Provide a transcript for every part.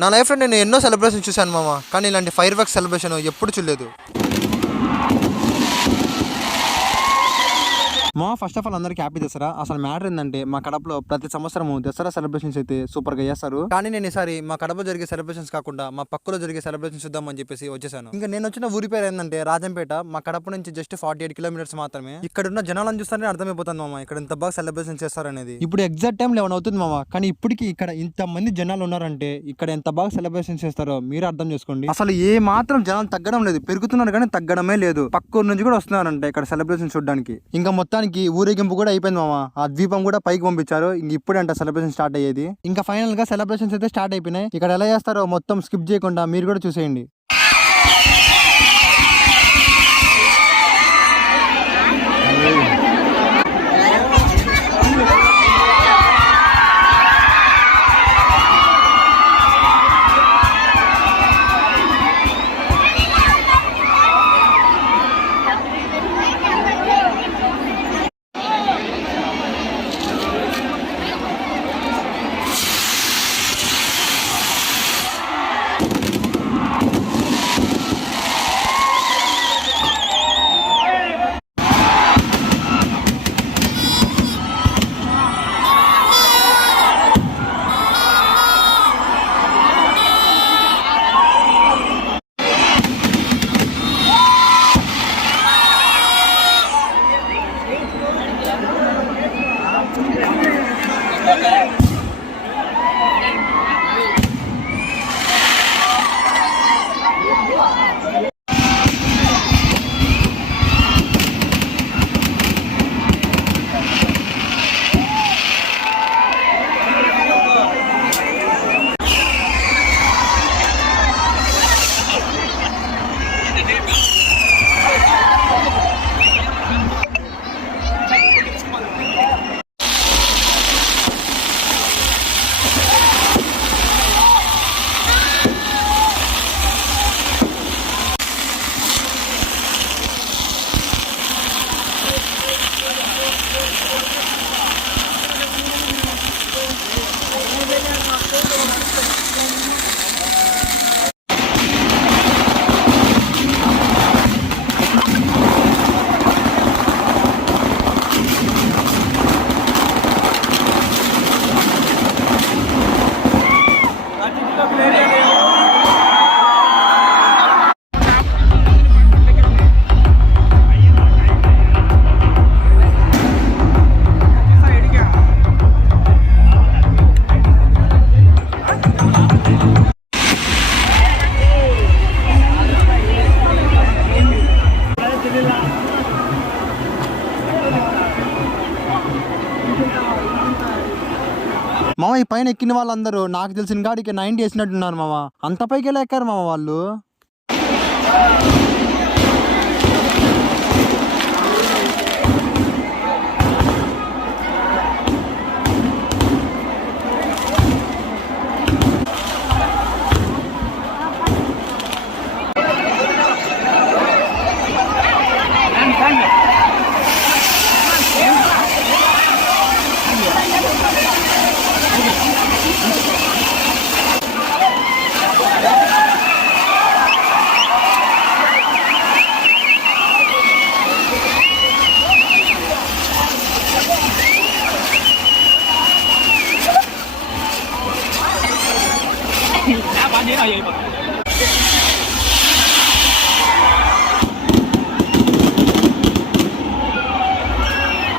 నా లైఫ్‌లో నేను ఎన్నో సెలబ్రేషన్స్ చూశాను మామ. కానీ ఇలాంటి ఫైర్ వర్క్స్ సెలబ్రేషన్ ఎప్పుడు చూడలేదు. ఫస్ట్ ఆఫ్ ఆల్ అందరికి హ్యాపీ దసరా. అసలు మ్యాటర్ ఏంటంటే మా కడపలో ప్రతి సంవత్సరము దసరా సెలబ్రేషన్స్ అయితే సూపర్ గా చేస్తారు. కానీ నేను ఈసారి మా కడప జరిగే సెలబ్రేషన్స్ కాకుండా మా పక్కలో జరిగే సెలబ్రేషన్స్ చూద్దాం అని చెప్పేసి వచ్చేసాను. ఇంకా నేను వచ్చిన ఊరి పేరు ఏంటంటే రాజంపేట. మా కడప నుంచి జస్ట్ 48 కిలోమీటర్స్ మాత్రమే. ఇక్కడ ఉన్న జనాలను చూస్తానే అర్థమైపోతుంది మామ ఇక్కడ ఇంత బాగా సెలబ్రేషన్ చేస్తారనేది. ఇప్పుడు ఎగ్జాక్ట్ టైం 11 అవుతుంది మామ. కానీ ఇప్పటికి ఇక్కడ ఇంత మంది జనాలు ఉన్నారంటే ఇక్కడ ఎంత బాగా సెలబ్రేషన్ చేస్తారో మీరు అర్థం చేసుకోండి. అసలు ఏ మాత్రం జనాలు తగ్గడం లేదు, పెరుగుతున్నారు కానీ తగ్గడమే లేదు. పక్కూరు నుంచి కూడా వస్తున్నారంటే ఇక్కడ సెలబ్రేషన్ చూడడానికి. ఇంకా మొత్తానికి ఊరేగింపు కూడా అయిపోయింది మామ. ఆ ద్వీపం కూడా పైకి పంపించారు. ఇంక ఇప్పుడు అంట సెలబ్రేషన్ స్టార్ట్ అయ్యేది. ఇంకా ఫైనల్ గా సెలబ్రేషన్స్ అయితే స్టార్ట్ అయిపోయినాయి. ఇక్కడ ఎలా చేస్తారో మొత్తం స్కిప్ చేయకుండా మీరు కూడా చూసేయండి. మామ ఈ పైన ఎక్కిన వాళ్ళందరూ నాకు తెలిసిన కాడికి 90 వేసినట్టున్నారు మామ. అంత పైకి ఎలా ఎక్కారు మామ వాళ్ళు.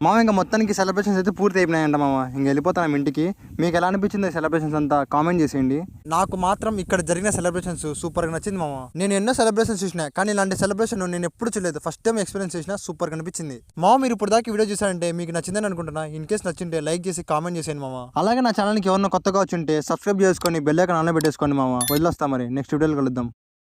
మామ ఇంకా మొత్తానికి సెలబ్రేషన్స్ అయితే పూర్తి అయిపోయినాయంట మామ. ఇంక వెళ్ళిపోతాం ఇంటికి. మీకు ఎలా అనిపించింది సెలబ్రేషన్స్ అంతా కామెంట్ చేసేయండి. నాకు మాత్రం ఇక్కడ జరిగిన సెలబ్రేషన్స్ సూపర్ గా నచ్చింది మామ. నేను ఎన్నో సెలబ్రేషన్స్ చూసినా కానీ ఇలాంటి సెలబ్రేషన్ నేను ఎప్పుడు చూడలేదు. ఫస్ట్ టైం ఎక్స్పీరియన్స్ చేసినా సూపర్ గా అనిపించింది మామ. మీరు ఇప్పుడు దాకా వీడియో చూసారంటే మీకు నచ్చిందని అనుకుంటున్నా. ఇన్ కేసు నచ్చింటే లైక్ చేసి కామెంట్ చేసేయండి మామ. అలాగే నా ఛానల్కి ఎవరన్నా కొత్తగా వచ్చి ఉంటే సబ్స్క్రైబ్ చేసుకొని బెల్ ఐకాన్ ఆన్ లో పెట్టేసుకోండి మామ. వదిలేస్తా మరి నెక్స్ట్ వీడియోలో కలుద్దాం.